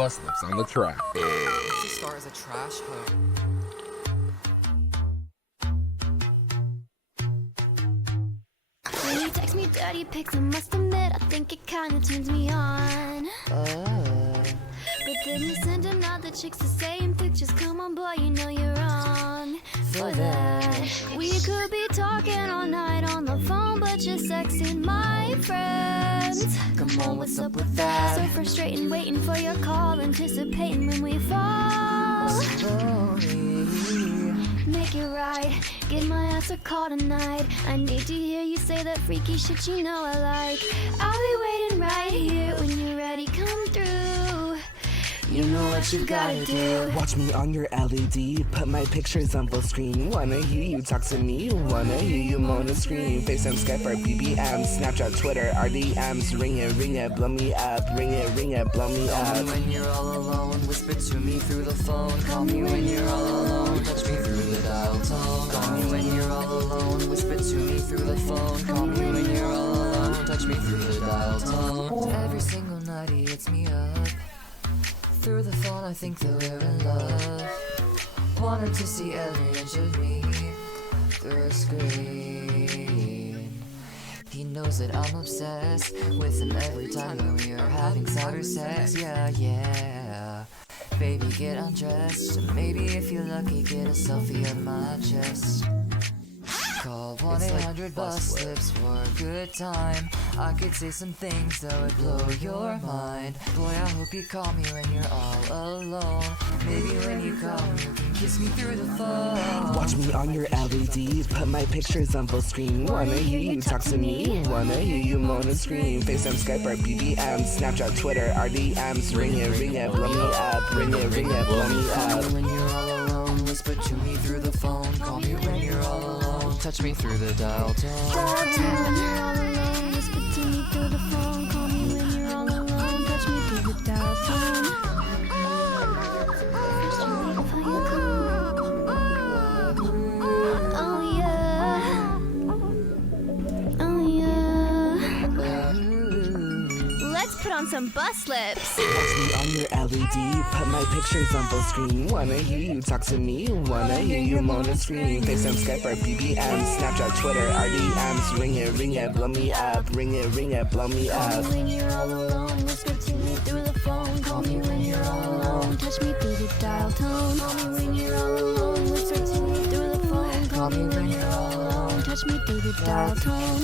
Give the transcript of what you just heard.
bus lips on the track. The star is a trash hoe. When you text me dirty pics, I must admit I think it kinda turns me on. But then you send another chicks the same pictures. Come on, boy, you know you're wrong for that. We could be talking all night on the phone, but you're sexting my friends. Come on, what's up with that? So frustrating, waiting for your call, anticipating when we fall. Slowly. Make it right, get my ass a call tonight. I need to hear you say that freaky shit you know I like. I'll be waiting right here when you're ready, come through. You know what you gotta do. Watch me on your LED, put my pictures on full screen. Wanna hear you talk to me, wanna hear you moan and scream. FaceTime, Skype, or BBM, Snapchat, Twitter, RDMs. Ring it, blow me up. Ring it, blow me Call up. me when you're all alone, whisper to me through the phone. Call me when you're all alone, touch me through the dial tone. Call me when you're all alone, whisper to me through the phone. Call me when you're all alone, touch me through the dial tone. Every single night he hits me up. Through the phone I think that we're in love. Want him to see every inch of me through a screen. He knows that I'm obsessed with him every time that we are having cyber sex. Yeah. Baby, get undressed, and maybe if you're lucky, get a selfie of my chest. Call 1-800-BUS-LIPS for a good time. I could say some things that would blow your mind. Boy, I hope you call me when you're all alone. Maybe when you come, you can kiss me through the phone. Watch me on your LED, put my pictures on full screen. Wanna hear you talk to me, wanna hear you moan and scream. FaceTime, Skype, or BBM, Snapchat, Twitter, RDMs. Ring it, blow me up. Ring it, blow me Call up. me when you're all alone, whisper to me through the phone. Call me when you're all alone, touch me through the dial tone. When you're all alone, whisper to me through the phone. Call me when you're all alone, touch me through the dial tone. First you leave before you come. Oh yeah. Let's put on some bus lips. Watch me on your LED, put my pictures on full screen. Wanna hear you talk to me, wanna hear you moan and scream. FaceTime, Skype, or BBM, Snapchat, Twitter, RDMs. Ring it, blow me up. Ring it, blow me Call up. me when you're all alone, whisper to me through the phone. Call me when you're all alone, touch me through the dial tone. Call me when you're all alone, whisper to me through the phone. Call me when you're all alone, touch me through the dial tone.